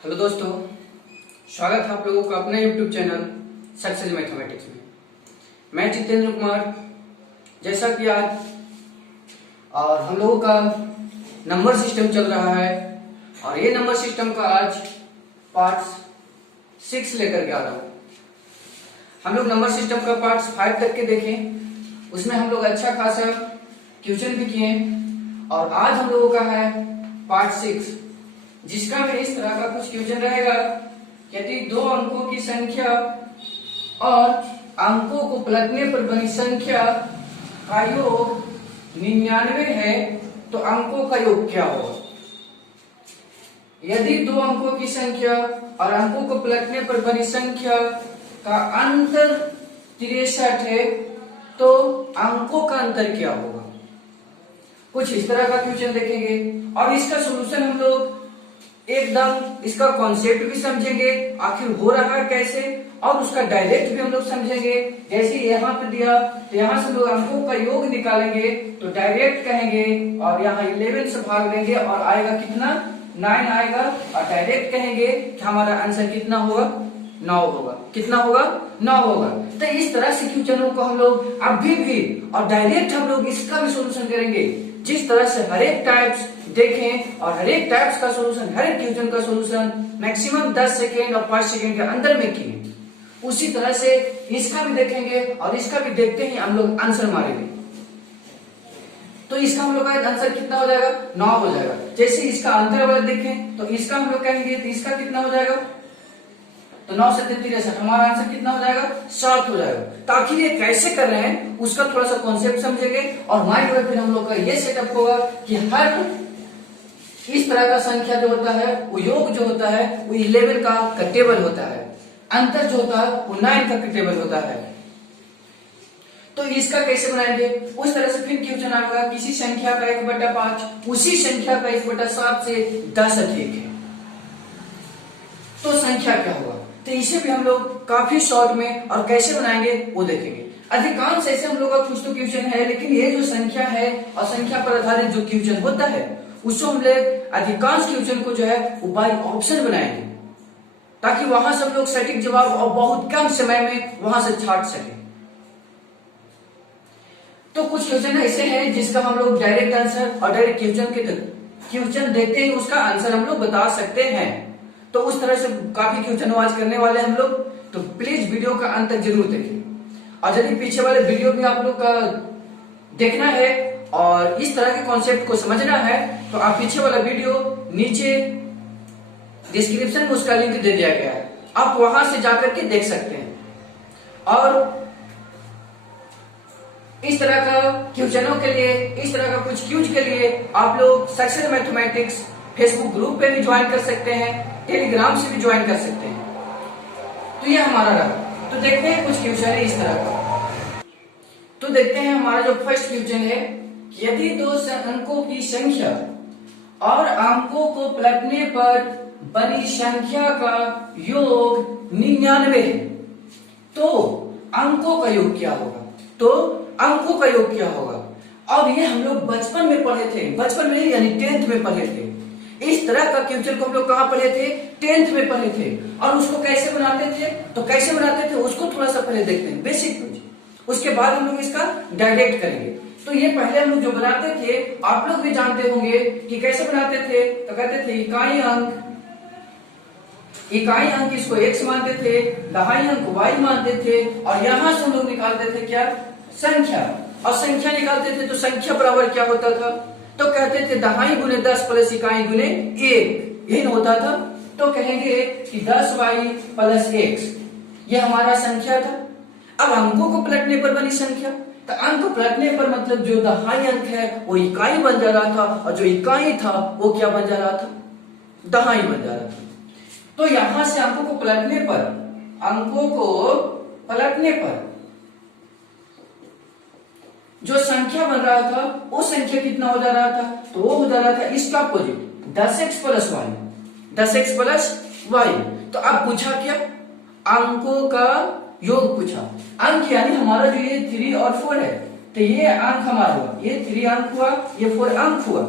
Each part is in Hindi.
हेलो दोस्तों, स्वागत है आप लोगों का अपने YouTube चैनल सक्सेस मैथमेटिक्स में। मैं जितेंद्र कुमार। जैसा कि आज और हम लोगों का नंबर सिस्टम चल रहा है और ये नंबर सिस्टम का आज पार्ट 6 लेकर के आ रहा हूँ। हम लोग नंबर सिस्टम का पार्ट 5 तक के देखें, उसमें हम लोग अच्छा खासा क्वेश्चन भी किए और आज हम लोगों का है पार्ट 6, जिसका में इस तरह का कुछ क्वेश्चन रहेगा। यदि दो अंकों की संख्या और अंकों को पलटने पर बनी संख्या का योग 99 है तो अंकों का योग क्या होगा। यदि दो अंकों की संख्या और अंकों को पलटने पर बनी संख्या का अंतर 63 है तो अंकों का अंतर क्या होगा। कुछ इस तरह का क्वेश्चन देखेंगे और इसका सॉल्यूशन हम लोग एकदम इसका कॉन्सेप्ट भी समझेंगे, आखिर हो रहा है कैसे, और उसका डायरेक्ट भी हम लोग समझेंगे। जैसे यहाँ पे दिया तो यहाँ से लोग अंकों का योग निकालेंगे तो डायरेक्ट कहेंगे और यहाँ 11 से भाग देंगे और आएगा कितना 9 आएगा और डायरेक्ट कहेंगे कि हमारा आंसर कितना होगा 9 होगा। कितना होगा 9 होगा। तो इस तरह से क्वेश्चनों को हम लोग अभी भी और डायरेक्ट हम लोग इसका भी सोल्यूशन करेंगे। जिस तरह से हर एक टाइप्स देखें और हर एक टाइप्स का सोल्यूशन, हर एक क्वेश्चन का सोल्यूशन मैक्सिमम 10 सेकेंड और 5 सेकेंड के अंदर में किए, उसी तरह से इसका भी देखेंगे और इसका भी देखते ही हम लोग आंसर मारेंगे। तो इसका हम लोग का आंसर कितना हो जाएगा 9 हो जाएगा। जैसे इसका अंतर वाला देखें तो इसका हम लोग कहेंगे तो इसका कितना हो जाएगा, तो 9 से 63 हमारा आंसर कितना हो जाएगा 7 हो जाएगा। तो आखिर ये कैसे कर रहे हैं उसका थोड़ा सा कॉन्सेप्ट समझेंगे और माइंड में फिर हम लोग का ये सेटअप होगा कि हर इस तरह का संख्या जो होता है वो योग जो होता है वो 11 का टेबल होता है, अंतर जो होता है वो 9 का टेबल होता है। तो इसका कैसे बनाएंगे उस तरह से फिर क्वेश्चन आएगा किसी संख्या का 1/5 उसी संख्या का 1/7 से 10 अधिक है तो संख्या क्या होगा। तो इसे भी हम लोग काफी शॉर्ट में और कैसे बनाएंगे वो देखेंगे। अधिकांश ऐसे हम लोग का कुछ तो क्वेश्चन है, लेकिन ये जो संख्या है और संख्या पर आधारित जो क्वेश्चन होता है उसको हम लोग अधिकांश क्वेश्चन को जो है वो बाय ऑप्शन बनाएंगे ताकि वहां से हम लोग सटीक जवाब और बहुत कम समय में वहां से छाट सके। तो कुछ क्वेश्चन ऐसे हैं जिसका हम लोग डायरेक्ट आंसर और डायरेक्ट क्वेश्चन देते ही उसका आंसर हम लोग बता सकते हैं। तो उस तरह से काफी क्वेश्चन आज करने वाले हम लोग, तो प्लीज वीडियो का अंत तक जरूर देखें। और यदि पीछे वाले वीडियो भी आप लोग का देखना है और इस तरह के कॉन्सेप्ट को समझना है तो आप पीछे वाला वीडियो नीचे डिस्क्रिप्शन में उसका लिंक दे दिया गया है, आप वहां से जाकर के देख सकते हैं। और इस तरह का क्वेश्चनों के लिए, इस तरह का कुछ क्यूज के लिए आप लोग सक्सेस मैथमेटिक्स फेसबुक ग्रुप पे भी ज्वाइन कर सकते हैं, टेलीग्राम से भी ज्वाइन कर सकते हैं। तो ये हमारा रहा। तो देखते हैं कुछ क्वेश्चन है इस तरह का। तो देखते हैं हमारा जो फर्स्ट क्वेश्चन है, यदि दो अंकों की संख्या और अंकों को पलटने पर बनी संख्या का योग 99 है तो अंकों का योग क्या होगा। तो अंकों का योग क्या होगा। अब ये हम लोग बचपन में पढ़े थे, बचपन में यानी 10th में पढ़े थे। इस तरह का क्वेश्चन को हम लोग कहाँ पढ़े थे 10th में पढ़े थे। और उसको कैसे बनाते थे, तो कैसे बनाते थे उसको थोड़ा सा पहले देखते हैं, बेसिक कुछ, उसके बाद हम लोग इसका डायरेक्ट करेंगे। तो ये पहले हम लोग जो बनाते थे आप लोग भी जानते होंगे कि कैसे बनाते थे। तो कहते थे इकाई अंक इसको x मानते थे, दहाई अंक y मानते थे और यहां से हम लोग निकालते थे क्या संख्या, और संख्या निकालते थे तो संख्या बराबर क्या होता था, तो कहते थे दहाई गुने 10 प्लस इकाई गुने 1, यही होता था। तो कहेंगे कि 10y प्लस x ये हमारा संख्या था। अब अंकों को पलटने पर बनी संख्या, तो अंक पलटने पर मतलब जो दहाई अंक है वो इकाई बन जा रहा था और जो इकाई था वो क्या बन जा रहा था दहाई बन जा रहा था। तो यहां से अंकों को पलटने पर जो संख्या बन रहा था वो संख्या कितना हो जा रहा था, तो वो हो जा रहा था इसका opposite 10x plus y, 10x plus y। तो अब पूछा क्या अंकों का योग पूछा। अंक यानी हमारा जो ये 3 और 4 है, तो ये अंक हमारा हुआ, ये 3 अंक हुआ, ये 4 अंक हुआ।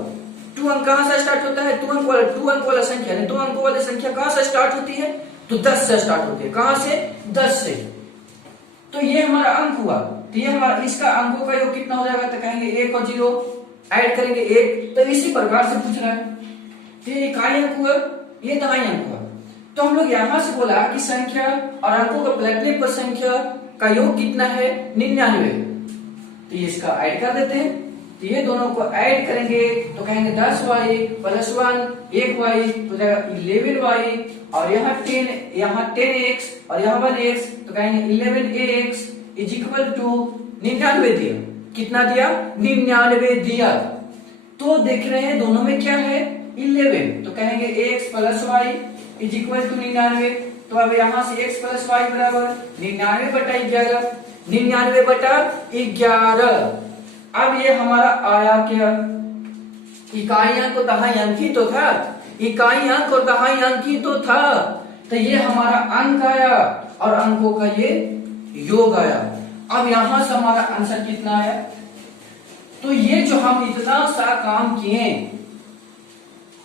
टू अंक कहां से स्टार्ट होता है? टू अंक वाला संख्या यानी 2 अंकों वाली संख्या कहां से स्टार्ट होती है? तो 10 से स्टार्ट होती है। कहां से? 10 से। तो ये हमारा अंक हुआ। तो ये हमारा इसका अंकों का योग कितना हो जाएगा? तो कहेंगे 1 और 0 ऐड करेंगे 1। तो इसी प्रकार से पूछ रहा है। तो ये इकाई अंक हुआ, ये दहाई अंक हुआ। तो हम लोग यहां से बोला कि संख्या और अंकों को पलटने पर संख्या का योग कितना है? 99। तो ये इसका ऐड कर देते हैं। तो ये दोनों को ऐड करेंगे तो कहेंगे 10y प्लस 1 तो जाएगा 11y और यहाँ 10x और यहाँ 1x तो कहेंगे 11ax इज इक्वल टू 99 दिया। कितना दिया? 99 दिया। तो देख रहे हैं दोनों में क्या है? 11। तो कहेंगे ax plus y is equal to 99। तो अब यहाँ से x प्लस y बराबर 99 बटा 11। 99 बटा 11। अब ये हमारा आया क्या? इकाई अंक और दहाई अंक ही तो था। इकाई अंक और दहाई अंक ही तो था। तो ये हमारा अंक आया और अंकों का ये योग आया। अब यहां से हमारा आंसर कितना आया? तो ये जो हम इतना सा काम किए,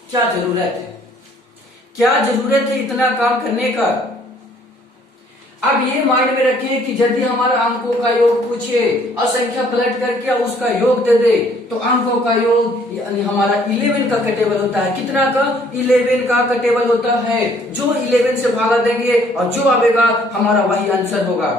क्या जरूरत है? क्या जरूरत है इतना काम करने का? अब ये माइंड में रखें कि यदि हमारा अंकों का योग पूछे और संख्या पलट करके उसका योग दे दे तो अंकों का योग यानी हमारा 11 का कटेबल होता है। कितना का? 11 का कटेबल होता है। जो 11 से भागा देंगे और जो आवेगा हमारा वही आंसर होगा।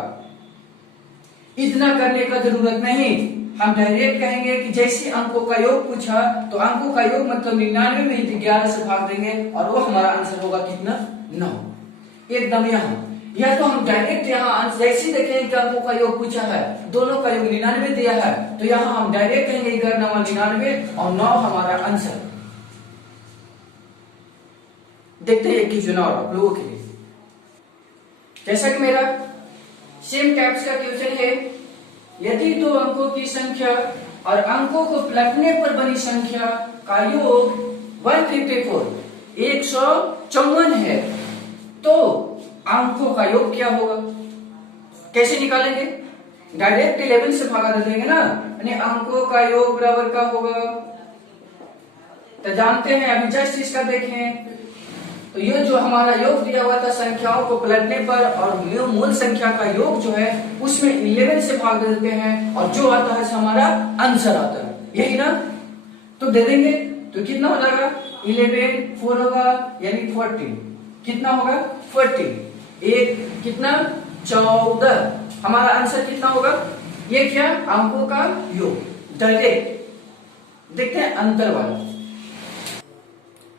इतना करने का जरूरत नहीं। हम डायरेक्ट कहेंगे कि जैसे अंकों का योग पूछा तो अंकों का योग मतलब 99 में 11 से भाग देंगे और वो हमारा आंसर होगा कितना? 9। एकदम यहाँ या तो हम डायरेक्ट यहाँ जैसे देखेंगे कि अंकों का योग पूछा है, दोनों का योग 99 दिया है, तो यहाँ हम डायरेक्ट कहेंगे 99 और 9 हमारा आंसर। देखते हैं एक चुनाव आप लोगों के लिए। जैसा कि मेरा सेम टाइप्स का क्वेश्चन है, यदि दो अंकों की संख्या और अंकों को पलटने पर बनी संख्या का योग 154 154 है तो अंकों का योग क्या होगा? कैसे निकालेंगे? डायरेक्ट 11 से भागा दे देंगे ना, यानी अंकों का योग बराबर का होगा। तो जानते हैं, अभी जस्ट इसका देखें तो ये जो हमारा योग दिया हुआ था संख्याओं को पलटने पर और मूल संख्या का योग जो है उसमें 11 से भाग देते हैं और जो आता है हमारा आंसर आता है, यही ना। तो दे देंगे तो कितना हो जाएगा? 11 4 होगा यानी 40। कितना होगा? 40। एक कितना? 14। हमारा आंसर कितना होगा? ये क्या? अंकों का योग। डायरेक्ट देखते हैं अंतर वाला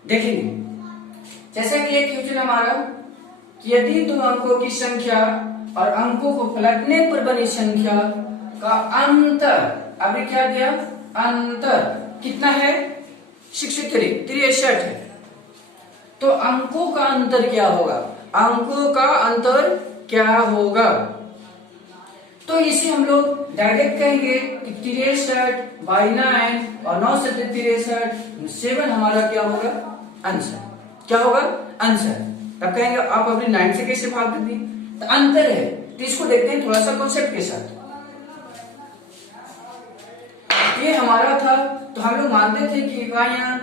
देखेंगे। जैसा कि एक क्वेश्चन हमारा कि यदि दो अंकों की संख्या और अंकों को पलटने पर बनी संख्या का अंतर, अभी क्या दिया? अंतर कितना है? 63 है। तो अंकों का अंतर क्या होगा? अंकों का अंतर क्या होगा? तो इसे हम लोग डायरेक्ट कहेंगे कि 63/9 और 9 से 63 7 हमारा क्या होगा? आंसर। क्या होगा? आंसर। तब कहेंगे आप अपनी 9 से कैसे भाग देंगे? तो अंतर है, तो इसको देखते हैं थोड़ा सा कॉन्सेप्ट के साथ। ये हमारा था, तो हम लोग मानते थे कि इकाई अंक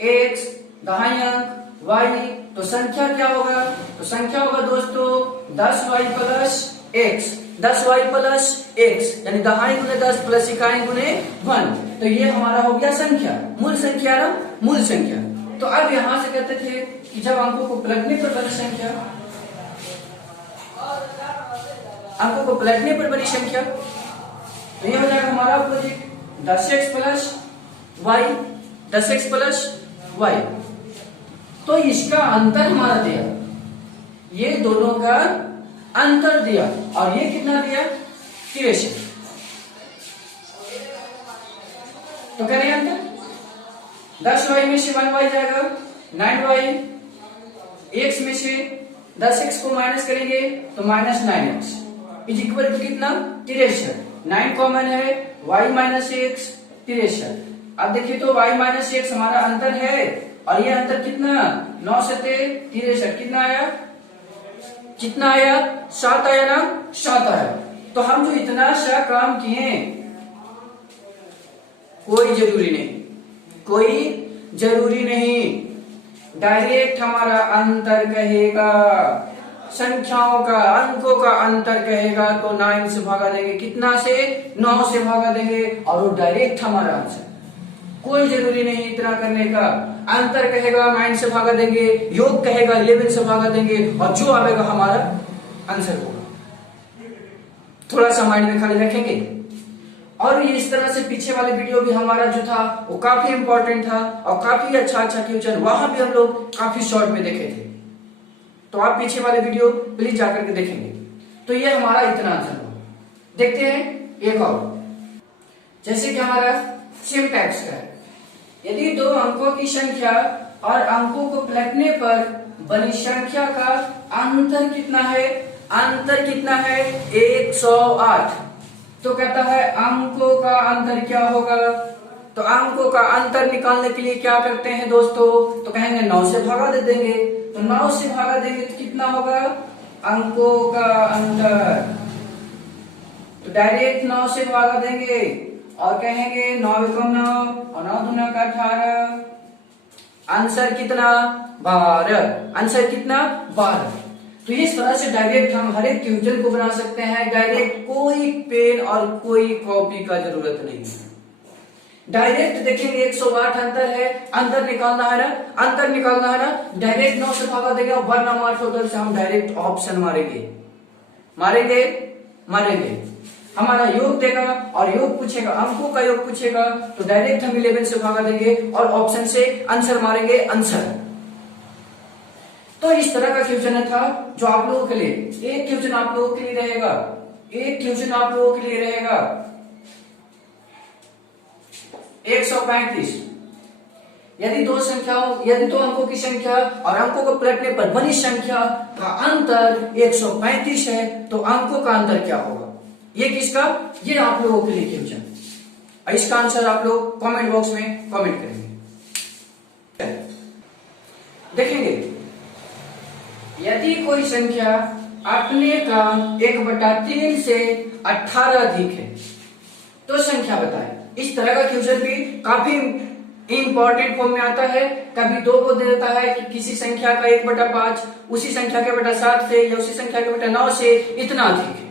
x, दहाई अंक y, तो संख्या क्या होगा? तो संख्या होगा दोस्तों 10y plus x। 10y plus x यानी दहाई गुने 10 प्लस इकाई गुने 1। तो ये हमारा हो गया संख्या, मूल संख्या ना, मूल संख्या। तो अब यहां से कहते थे कि जब अंकों को पलटने पर बनी संख्या, अंकों को पलटने पर बनी संख्या, तो ये हो जाएगा हमारा opposite 10x plus y, 10x plus y। तो इसका अंतर हमारा दिया, ये दोनों का अंतर दिया और ये कितना दिया? 63। तो करें अंतर, 10y में से 1y जाएगा 9y, x में से 10x को माइनस करेंगे तो minus 9x is equal to कितना? 63। 9 कॉमन है, y माइनस x 63। अब देखिए तो y माइनस x हमारा अंतर है और ये अंतर कितना? 9 से 63 कितना आया? कितना आया? 7 आया ना, 7 आया। तो हम जो इतना सा काम किए, कोई जरूरी जरूरी नहीं, डायरेक्ट हमारा अंतर कहेगा, संख्याओं का अंकों का अंतर कहेगा तो 9 से भागा देंगे, कितना से 9 से भागा देंगे और वो डायरेक्ट हमारा आंसर। कोई जरूरी नहीं इतना करने का, अंतर कहेगा 9 से भागा देंगे, योग कहेगा 11 से भागा देंगे और जो आएगा हमारा आंसर होगा। थोड़ा सा माइंड में खाली रखेंगे। और ये इस तरह से पीछे वाले वीडियो भी हमारा जो था वो काफी इंपॉर्टेंट था और काफी अच्छा क्वेश्चन वहां भी हम लोग काफी शॉर्ट में देखे थे, तो आप पीछे वाले वीडियो प्लीज जाकर के देखेंगे। तो ये हमारा इतना आंसर होगा। देखते हैं एक और, जैसे कि हमारा सेम टाइप्स का है। यदि दो अंकों की संख्या और अंकों को पलटने पर बनी संख्या का अंतर कितना है, अंतर कितना है 108, तो कहता है अंकों का अंतर क्या होगा। तो अंकों का अंतर निकालने के लिए क्या करते हैं दोस्तों, तो कहेंगे 9 से भागा दे देंगे, तो 9 से भागा देंगे तो कितना होगा अंकों का अंतर, तो डायरेक्ट 9 से भागा देंगे और कहेंगे 9 एकम 9 और 9 दूना का 18, आंसर कितना 12, आंसर कितना 12। तो इस तरह से डायरेक्ट हम हर एक क्वेश्चन को बना सकते हैं, डायरेक्ट कोई पेन और कोई कॉपी का जरूरत नहीं है। डायरेक्ट देखेंगे 108 अंतर है, अंतर निकालना है ना, अंतर निकालना है ना, डायरेक्ट 9 से भागा देंगे और वरना मार टोटल से हम डायरेक्ट ऑप्शन मारेंगे, मारेंगे हमारा योग देगा और योग पूछेगा, अंकों का योग पूछेगा तो डायरेक्ट हम 11 से भागा देंगे और ऑप्शन से आंसर मारेंगे, आंसर। तो इस तरह का क्वेश्चन था जो आप लोगों के लिए, एक क्वेश्चन आप लोगों के लिए रहेगा, एक क्वेश्चन आप लोगों के लिए रहेगा 135। यदि दो अंकों की संख्या और अंकों को पलटने पर बनी संख्या का अंतर 135 है तो अंकों का अंतर क्या होगा। ये किसका, ये आप लोगों के लिए क्वेश्चन। इसका आंसर आप लोग कमेंट बॉक्स में कमेंट करेंगे। देखेंगे यदि कोई संख्या अपने का 1/3 से 18 अधिक है तो संख्या बताएं। इस तरह का क्वेश्चन भी काफी इंपॉर्टेंट फॉर्म में आता है। कभी 2 को दे देता है कि किसी संख्या का 1/5 उसी संख्या के बटा 7 से या उसी संख्या के बटा 9 से इतना अधिक है,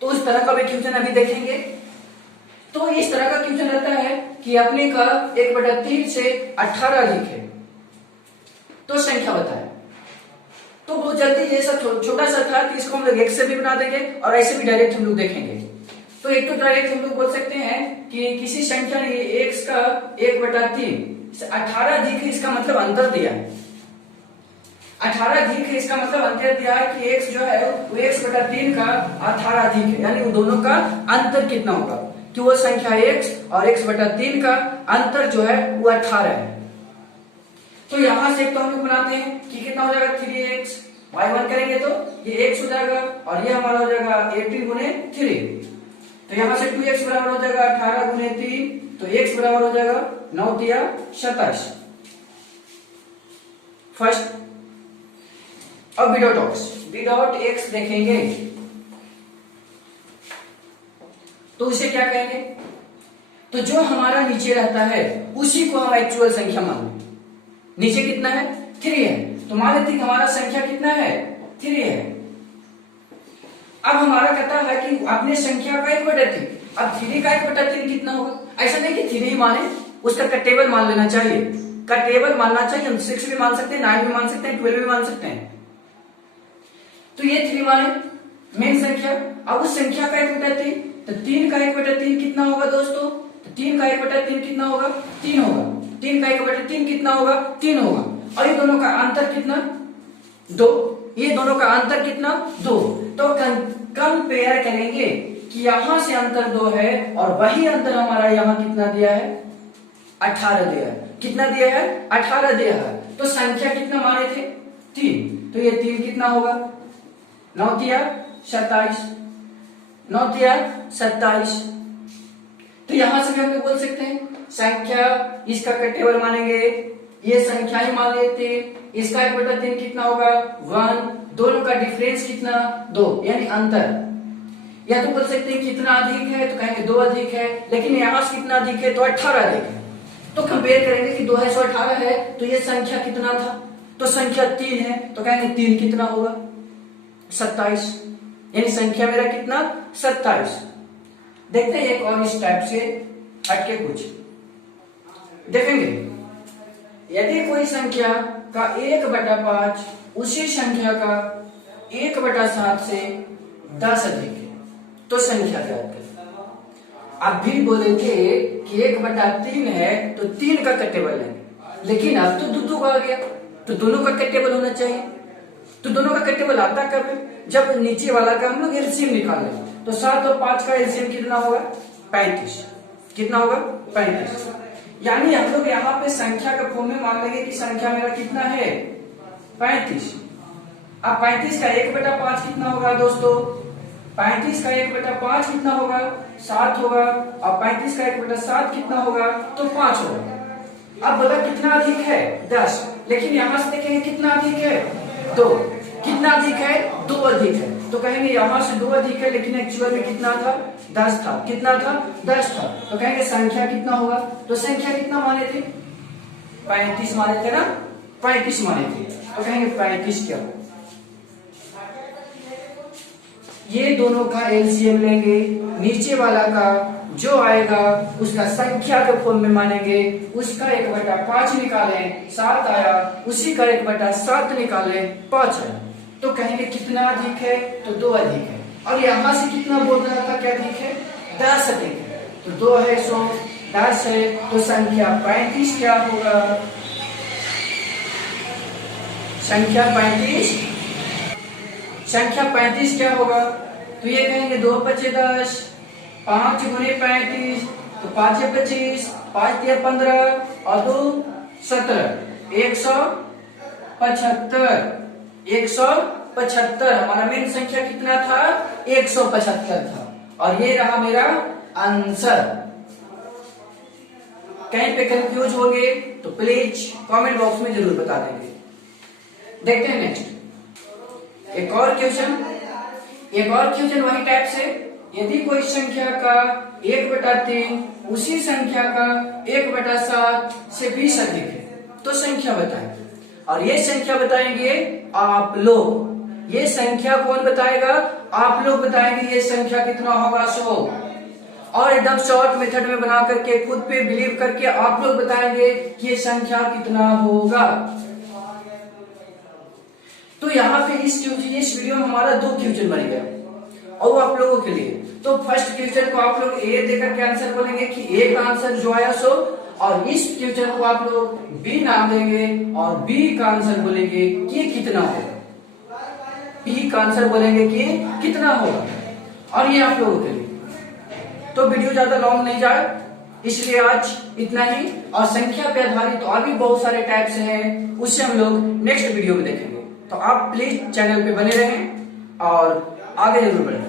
तो उस तरह का भी क्वेश्चन अभी देखेंगे। तो इस तरह का क्वेश्चन रहता है कि अपने का 1/3 से 18 अधिक है तो संख्या बताएं। तो बहुत जल्दी ये सब छोटा सा था कि इसको हम लोग x से भी बना देंगे और ऐसे भी डायरेक्ट हम लोग देखेंगे। तो एक तो डायरेक्ट हम लोग बोल सकते हैं कि किसी संख्या ने x का 1/3 से 18 अधिक है, इसका मतलब अंतर दिया है। 18 अधिक है इसका मतलब अंतर दिया है कि x जो है वो 1/3 का 18 अधिक है, यानी उन दोनों का अंतर कितना होगा कि वो संख्या x और x/3 का अंतर जो है वो 18 है। तो यहां से तो हम लोग बनाते हैं कि कितना हो जाएगा 3x, y1 करेंगे तो ये x हो जाएगा और ये हमारा हो जाएगा 18 गुने 3। तो यहां से 2x बराबर हो जाएगा 18 गुने 3, तो x बराबर हो जाएगा 9 तिया 27 फर्स्ट। अब b डॉट x देखेंगे तो उसे क्या कहेंगे, तो जो हमारा नीचे रहता है उसी को हम एक्चुअल संख्या मान लें। नीचे कितना है 3 है, तो मान लेते हैं हमारा संख्या कितना है 3 है। अब हमारा कहता है कि अपने संख्या का 1/3, अब 3 का 1/3 कितना होगा। ऐसा नहीं कि 3 ही माने, उसका का टेबल मान लेना चाहिए, का टेबल मानना चाहिए। हम 6 भी मान सकते हैं, 9 भी मान सकते हैं, 12 भी मान सकते हैं। तो ये 3 माने मेन संख्या। अब उस संख्या का 1/3, तो 3 का 1/3 कितना होगा दोस्तों, तो 3 का 1/3 कितना होगा 3 होगा। 3 का 1/3 कितना होगा 3 होगा। और ये दोनों का अंतर कितना 2, ये दोनों का अंतर कितना 2। तो कंपेयर करेंगे कि यहां से अंतर 2 है और वही अंतर हमारा यहां कितना दिया है 18 दिया है। कितना दिया है 18 दिया है। तो संख्या कितना माने थे 3, तो ये 3 कितना होगा 9 तिया 27, 9 तिया 27। तो यहां से भी हम लोग बोल सकते हैं संख्या इसका का टेबल मानेंगे, ये संख्या ही मान लेते, इसका 1/3 कितना होगा 1, दोनों का डिफरेंस कितना 2 यानी अंतर। या तो बोल सकते हैं कितना अधिक है तो कहेंगे 2 अधिक है, लेकिन यहां से कितना अधिक है तो 18 अधिक है। तो कंपेयर करेंगे कि 218 है तो ये संख्या कितना था, तो संख्या 3 है तो कहेंगे 3 कितना होगा 27, यानी संख्या मेरा कितना 27। देखते हैं एक और इस टाइप से हटके कुछ देखेंगे। यदि कोई संख्या का 1/5 उसी संख्या का 1/7 से 10 अधिक है तो संख्या ज्ञात करें। आप भी बोलेंगे कि 1/3 है तो 3 का टेबल लेंगे, लेकिन अब तो दो आ गया तो दोनों का टेबल होना चाहिए। तो दोनों का टेबल आता कब है, जब नीचे वाला का हम लोग एलसीएम निकाल लें। तो 7 और 5 का एलसीएम कितना होगा 35, कितना होगा 35। यानी हम लोग यहाँ पे संख्या का फॉर्म में मान लेंगे कि संख्या मेरा कितना है 35। अब 35 का 1/5 कितना होगा दोस्तों, 35 का 1/5 कितना होगा 7 होगा, और 35 का 1/7 कितना होगा तो 5 होगा। अब बोला कितना अधिक है 10, लेकिन यहां से देखेंगे कितना अधिक है 2, कितना अधिक है 2 अधिक है, तो कहेंगे यहां से 2 अधिक है लेकिन एक्चुअल में कितना था 10 था, कितना था 10 था, तो कहेंगे संख्या कितना होगा, तो संख्या कितना माने थे 35 माने थे ना, 35 माने थे, तो कहेंगे 35 क्या होगा। ये दोनों का एलसीएम लेंगे, नीचे वाला का जो आएगा उसका संख्या के फॉर्म में मानेंगे, उसका 1/5 निकालें 7 आया, उसी का 1/7 निकालें 5 आया, तो कहेंगे कितना अधिक है तो 2 अधिक है। और यहां से कितना बोल रहा था क्या अधिक है 10 अधिक है, तो 2 है 100 10 है, तो संख्या 35 क्या होगा, संख्या 35 क्या होगा, तो ये कहेंगे 2 × 5 = 10, 5 × 35 तो 5 × 25, 5 × 15 और 2 = 17, 175 हमारा मेन संख्या कितना था 175 था, और ये रहा मेरा आंसर। कहीं पे कंफ्यूज हो गए तो प्लीज कमेंट बॉक्स में जरूर बता देंगे। देखते हैं नेक्स्ट एक और क्वेश्चन वही टाइप से। यदि कोई संख्या का 1/3 उसी संख्या का 1/7 से 20 अधिक है तो संख्या बताएं, और ये संख्या बताएंगे आप लोग, ये संख्या कौन बताएगा आप लोग बताएंगे, ये संख्या कितना होगा 100, और एकदम शॉर्ट मेथड में बना करके खुद पे बिलीव करके आप लोग बताएंगे कि ये संख्या कितना होगा। तो यहाँ पे इस वीडियो में हमारा 2 क्वेश्चन बन गया और आप लोगों के लिए। तो फर्स्ट क्वेश्चन को आप लोग ए देकर के आंसर बोलेंगे कि ए का आंसर जो आया सो, और इस क्वेश्चन को आप लोग बी नाम देंगे और बी का आंसर बोलेंगे कि कितना होगा, बी का आंसर बोलेंगे कि कितना होगा, और ये आप लोगों के लिए। तो वीडियो ज्यादा लॉन्ग नहीं जाए इसलिए आज इतना ही, और संख्या पे आधारित तो और भी बहुत सारे टाइप्स हैं, उससे हम लोग नेक्स्ट वीडियो में देखेंगे। तो आप प्लीज चैनल पे बने रहें और आगे जरूर बढ़ें।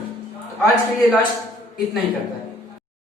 तो आज के लिए लास्ट इतना ही करता है।